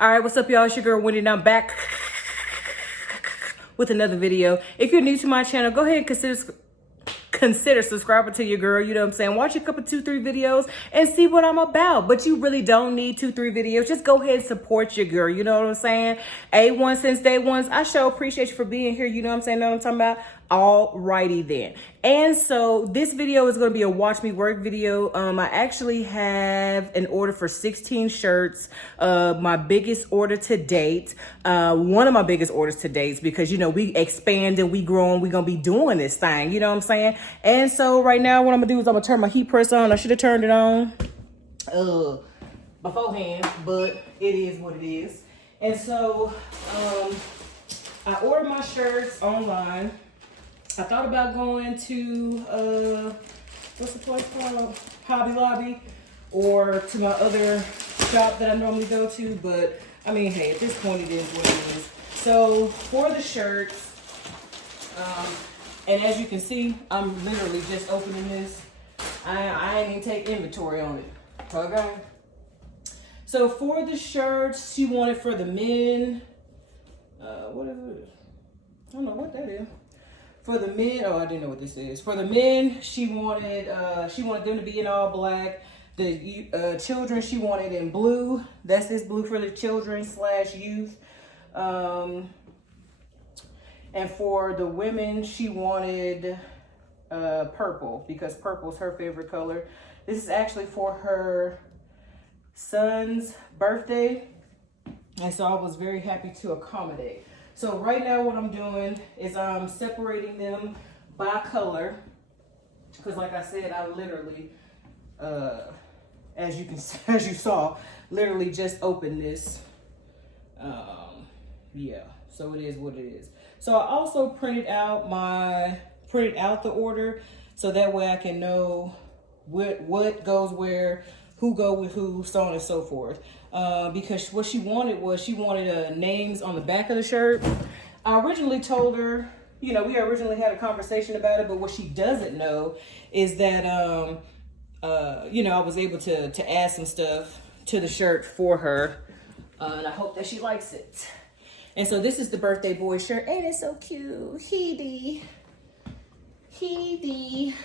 All right, what's up, y'all? It's your girl Wendy, and I'm back with another video. If you're new to my channel, go ahead and consider subscribing to your girl. You know what I'm saying? Watch a couple 2-3 videos and see what I'm about. But you really don't need 2-3 videos. Just go ahead and support your girl. You know what I'm saying? A1 since day one. I sure appreciate you for being here. You know what I'm saying? Know what I'm talking about? Alrighty then. And so this video is going to be a watch me work video. I actually have an order for 16 shirts. My biggest order to date. One of my biggest orders to date, because, you know, we expand and we grow and we're going to be doing this thing. You know what I'm saying? And so right now what I'm going to do is I'm going to turn my heat press on. I should have turned it on beforehand, but it is what it is. And so I ordered my shirts online. I thought about going to, what's the place called? Hobby Lobby, or to my other shop that I normally go to. But, I mean, hey, at this point it is what it is. So, for the shirts, and as you can see, I'm literally just opening this. I ain't even take inventory on it, okay? So, for the shirts, she wanted for the men, what is it? I don't know what that is. For the men, oh, I didn't know what this is. For the men, she wanted them to be in all black. The children, she wanted in blue. That's this blue for the children / youth. And for the women, she wanted purple, because purple's her favorite color. This is actually for her son's birthday. And so I was very happy to accommodate. So right now what I'm doing is I'm separating them by color, because like I said, I literally, as you saw, literally just opened this. Yeah, so it is what it is. So I also printed out the order, so that way I can know what goes where, who go with who, so on and so forth. Because what she wanted names on the back of the shirt. I originally told her, you know, we originally had a conversation about it, but what she doesn't know is that, you know, I was able to add some stuff to the shirt for her, and I hope that she likes it. And so this is the birthday boy shirt. Ain't it so cute? Heedy.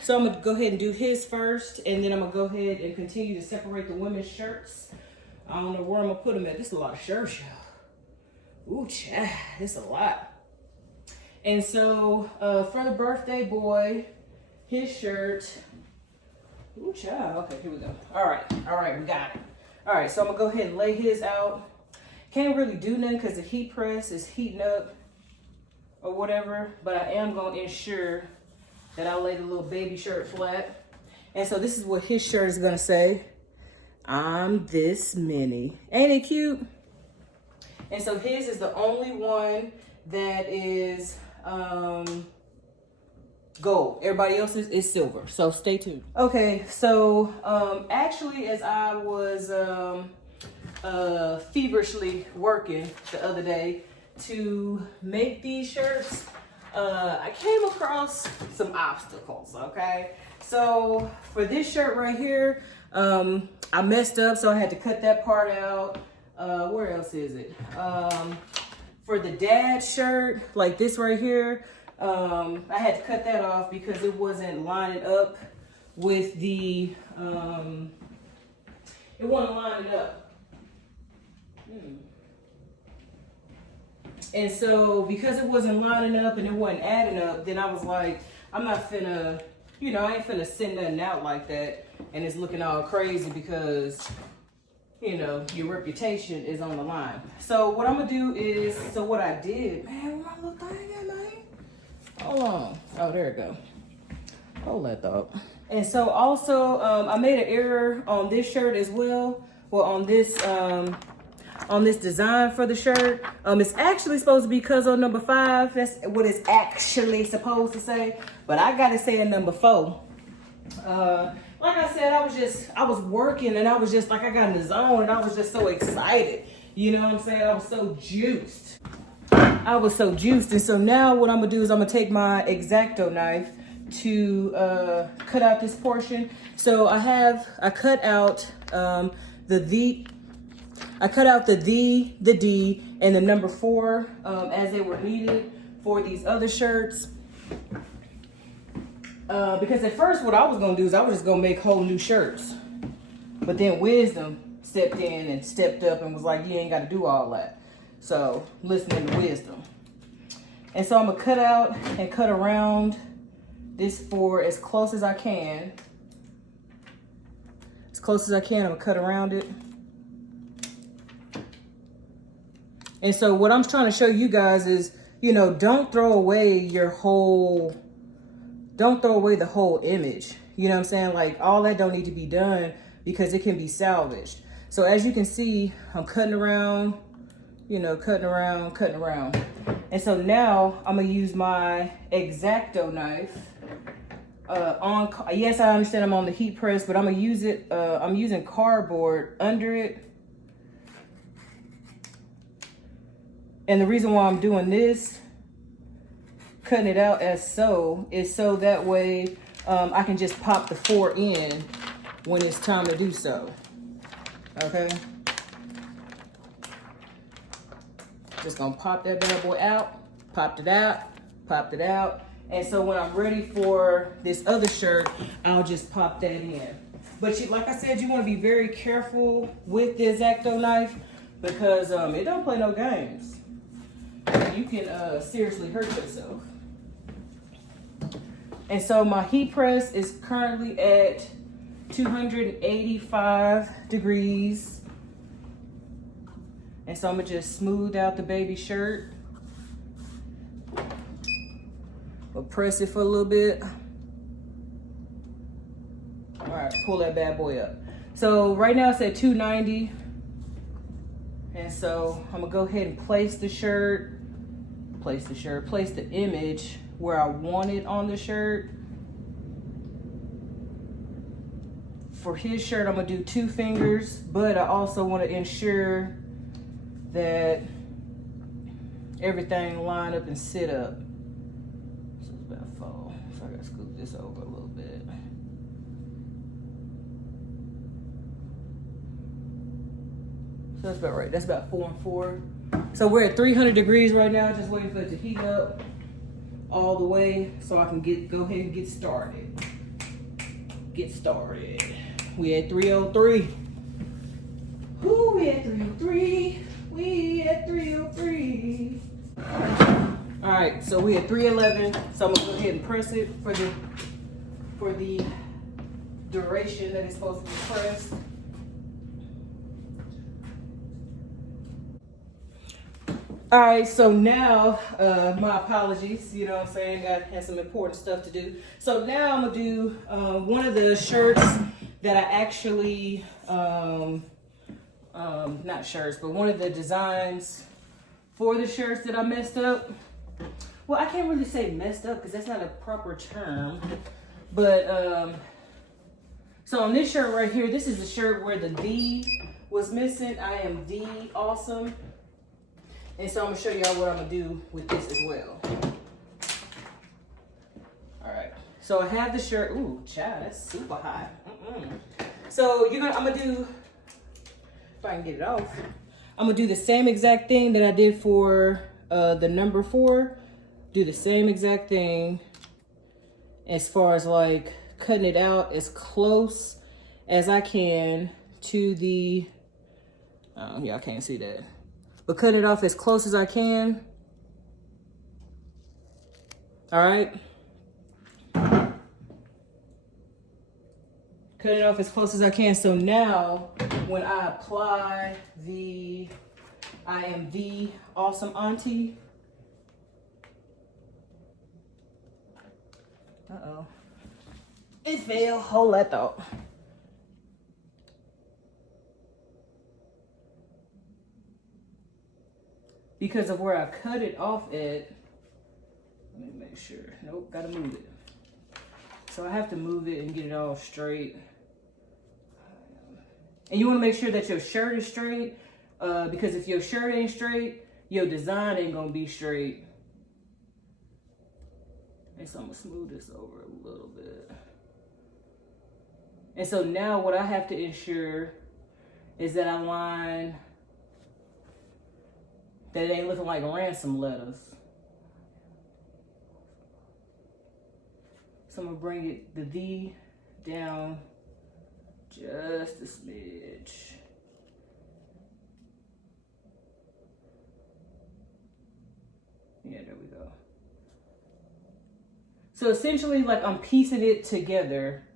So I'm gonna go ahead and do his first, and then I'm gonna go ahead and continue to separate the women's shirts. I don't know where I'm gonna put them at. This is a lot of shirts, y'all. Ooh, child, this is a lot. And so for the birthday boy, his shirt. Ooh, child. Okay, here we go. All right, we got it. All right, so I'm gonna go ahead and lay his out. Can't really do nothing because the heat press is heating up or whatever, but I am gonna ensure that I lay the little baby shirt flat. And so this is what his shirt is gonna say. I'm this mini. Ain't it cute? And so his is the only one that is gold. Everybody else's is silver. So stay tuned. Okay, so actually, as I was feverishly working the other day to make these shirts, I came across some obstacles, okay? So for this shirt right here, I messed up, so I had to cut that part out. Where else is it? For the dad shirt, like this right here, I had to cut that off because it wasn't lining up with the, it wasn't lining up. And so because it wasn't lining up and it wasn't adding up, then I was like, I'm not finna, you know, I ain't finna send nothing out like that and it's looking all crazy because, you know, your reputation is on the line. So what I'm gonna do is, so what I did, man, where my little thing at, man? Hold on. Oh, there it go. Hold that thought. And so also, I made an error on this shirt as well. Well, on this design for the shirt. It's actually supposed to be Cuzzo number 5. That's what it's actually supposed to say. But I got to say in number 4. Like I said, I was working and I was just like, I got in the zone and I was just so excited. You know what I'm saying? I was so juiced. And so now what I'm going to do is I'm going to take my X-Acto knife to cut out this portion. So I cut out the I cut out the D, and the number 4 as they were needed for these other shirts. Because at first what I was gonna do is I was just gonna make whole new shirts. But then Wisdom stepped in and stepped up and was like, you ain't gotta do all that. So listening to Wisdom. And so I'm gonna cut out and cut around this for as close as I can. As close as I can, I'm gonna cut around it. And so what I'm trying to show you guys is, you know, don't throw away the whole image. You know what I'm saying? Like, all that don't need to be done because it can be salvaged. So as you can see, I'm cutting around, you know, cutting around. And so now I'm gonna use my X-Acto knife. Yes, I understand I'm on the heat press, but I'm gonna use it, I'm using cardboard under it. And the reason why I'm doing this, cutting it out as so, is so that way I can just pop the 4 in when it's time to do so. Okay? Just gonna pop that bad boy out, popped it out. And so when I'm ready for this other shirt, I'll just pop that in. But like I said, you wanna be very careful with the X-Acto knife because it don't play no games. You can seriously hurt yourself. And so my heat press is currently at 285 degrees. And so I'm gonna just smooth out the baby shirt. We'll press it for a little bit. All right, pull that bad boy up. So right now it's at 290. And so I'm gonna go ahead and place the image where I want it on the shirt. For his shirt, I'm gonna do 2 fingers, but I also wanna ensure that everything line up and sit up. So it's about 4, so I gotta scoop this over a little bit. So that's about right, that's about 4 and 4. So we're at 300 degrees right now, just waiting for it to heat up all the way so I can go ahead and get started. We at 303. Whoo, we at 303. All right, so we at 311. So I'm gonna go ahead and press it for the duration that it's supposed to be pressed. All right, so now, my apologies, you know what I'm saying, had some important stuff to do. So now I'm gonna do one of the shirts that I actually, not shirts, but one of the designs for the shirts that I messed up. Well, I can't really say messed up because that's not a proper term, but so on this shirt right here, this is the shirt where the D was missing. I am D awesome. And so I'm gonna show y'all what I'm gonna do with this as well. All right, so I have the shirt. Ooh, child, that's super high. So I'm gonna do, if I can get it off, I'm gonna do the same exact thing that I did for the number 4. Do the same exact thing as far as like cutting it out as close as I can to the, y'all can't see that. But cut it off as close as I can. All right. Cut it off as close as I can. So now when I apply the I am the awesome auntie. Uh-oh. It fell. Hold that thought. Because of where I cut it off at, let me make sure. Nope, gotta move it. So I have to move it and get it all straight. And you wanna make sure that your shirt is straight, because if your shirt ain't straight, your design ain't gonna be straight. And so I'm gonna smooth this over a little bit. And so now what I have to ensure is that I line that ain't looking like ransom letters. So I'm gonna bring it, the V down just a smidge. Yeah, there we go. So essentially, like, I'm piecing it together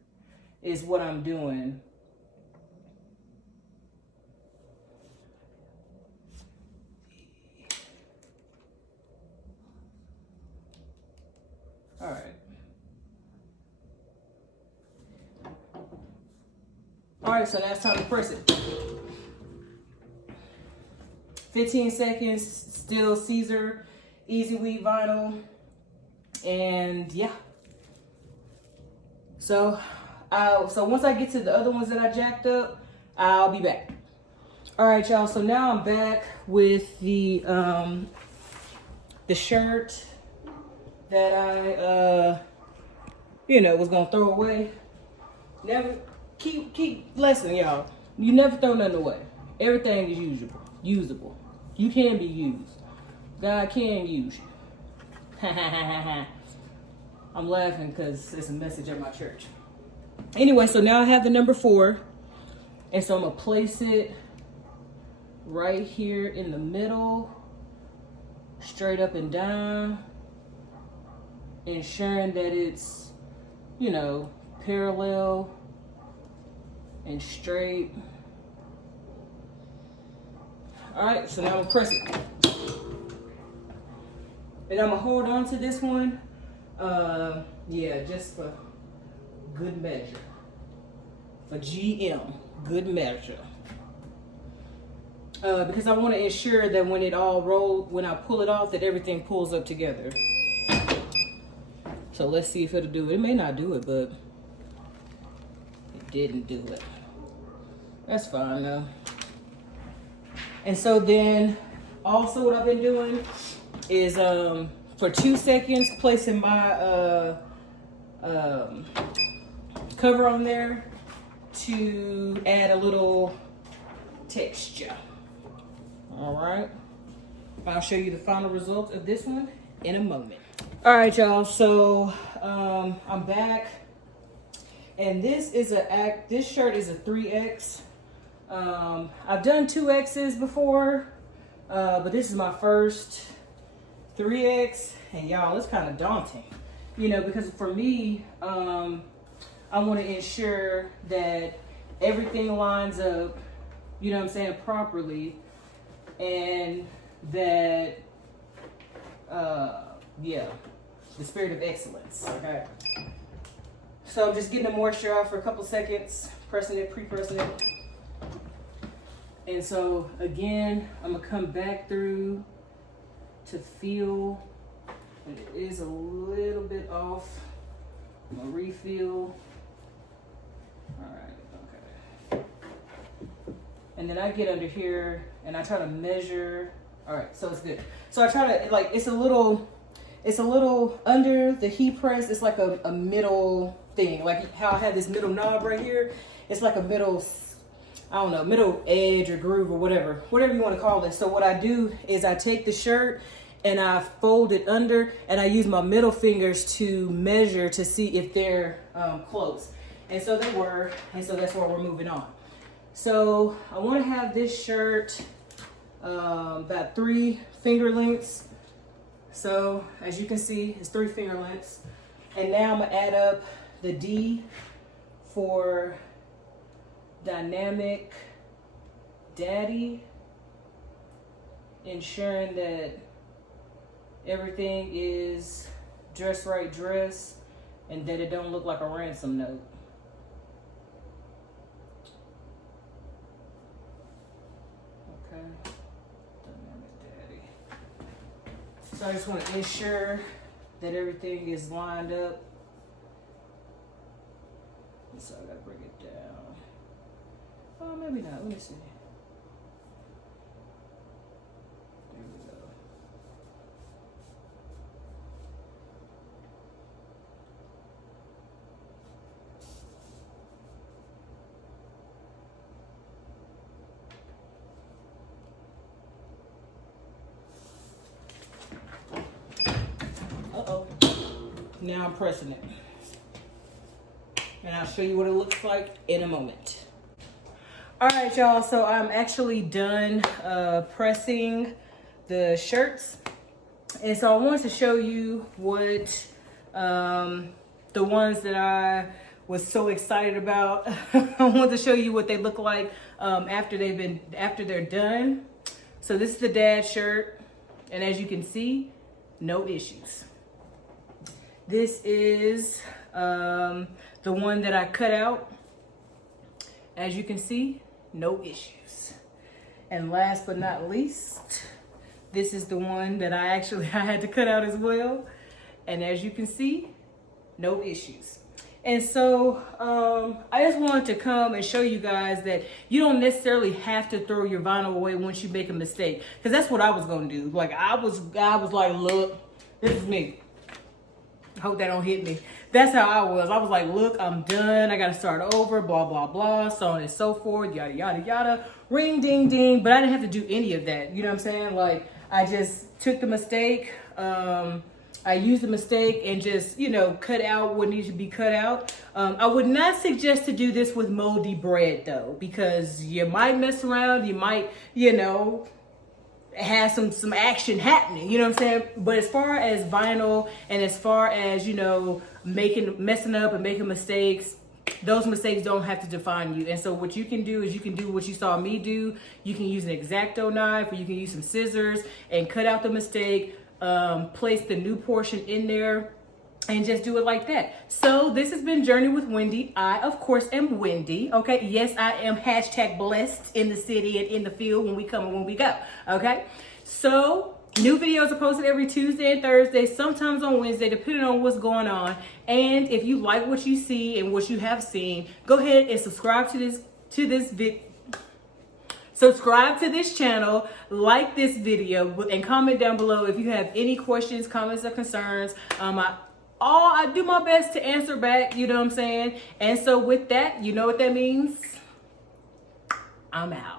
is what I'm doing. All right. All right, so now it's time to press it. 15 seconds, still Caesar, Easy Weave vinyl, and yeah. So once I get to the other ones that I jacked up, I'll be back. All right, y'all. So now I'm back with the shirt that I was gonna throw away. Never keep listening, y'all. You never throw nothing away. Everything is usable. You can be used. God can use you. I'm laughing because it's a message at my church. Anyway, so now I have the number 4. And so I'm going to place it right here in the middle, straight up and down, ensuring that it's, parallel and straight. All right, so now I'm going to press it. And I'm going to hold on to this one, just for good measure. For GM, good measure. Because I want to ensure that when I pull it off, that everything pulls up together. So let's see if it'll do it. It may not do it, but it didn't do it. That's fine though. And so then also what I've been doing is for 2 seconds placing my cover on there to add a little texture. All right, I'll show you the final result of this one in a moment. All right, y'all, so I'm back, and this shirt is a 3X. I've done 2Xs before, but this is my first 3X, and y'all, it's kind of daunting, because for me, I want to ensure that everything lines up, properly, and that, the spirit of excellence, okay? So I'm just getting the moisture out for a couple seconds, pre-pressing it. And so again, I'm gonna come back through to feel, and it is a little bit off. I'm gonna refill. All right, okay. And then I get under here and I try to measure. All right, so it's good. So I try to, it's a little under the heat press. It's like a middle thing, like how I have this middle knob right here. It's like a middle, middle edge or groove or whatever you want to call it. So what I do is I take the shirt and I fold it under, and I use my middle fingers to measure to see if they're close. And so they were, and so that's where we're moving on. So I want to have this shirt about 3 finger lengths. So as you can see, it's 3 finger lengths. And now I'm gonna add up the D for Dynamic Daddy, ensuring that everything is dress right dress and that it don't look like a ransom note. Okay, Dynamic Daddy. So I just want to ensure that everything is lined up. So I gotta bring it down. Oh, maybe not. Let me see. There we go. now I'm pressing it. And I'll show you what it looks like in a moment. All right, y'all, so I'm actually done pressing the shirts. And so I wanted to show you what the ones that I was so excited about. I wanted to show you what they look like after they're done. So this is the dad shirt, and as you can see, no issues. This is the one that I cut out. As you can see, no issues. And last but not least, this is the one that I had to cut out as well. And as you can see, no issues. And so I just wanted to come and show you guys that you don't necessarily have to throw your vinyl away once you make a mistake. Because that's what I was going to do. Like I was like, look, this is me. I hope that don't hit me. That's how I was. I was like, look, I'm done. I got to start over, blah, blah, blah, so on and so forth, yada, yada, yada. Ring, ding, ding. But I didn't have to do any of that. You know what I'm saying? Like, I just took the mistake. I used the mistake and just, cut out what needs to be cut out. I would not suggest to do this with moldy bread, though, because you might mess around. You might, have some action happening, you know what I'm saying? But as far as vinyl and as far as, messing up and making mistakes, those mistakes don't have to define you. And so what you can do is you can do what you saw me do. You can use an X-Acto knife, or you can use some scissors and cut out the mistake, place the new portion in there, and just do it like that. So this has been Journey with Wendy. I, of course, am Wendy. Okay. Yes, I am #blessed in the city and in the field when we come and when we go. Okay. So new videos are posted every Tuesday and Thursday, sometimes on Wednesday, depending on what's going on. And if you like what you see and what you have seen, go ahead and subscribe to this video. Subscribe to this channel, like this video, and comment down below if you have any questions, comments, or concerns. I do my best to answer back, you know what I'm saying? And so with that, you know what that means? I'm out.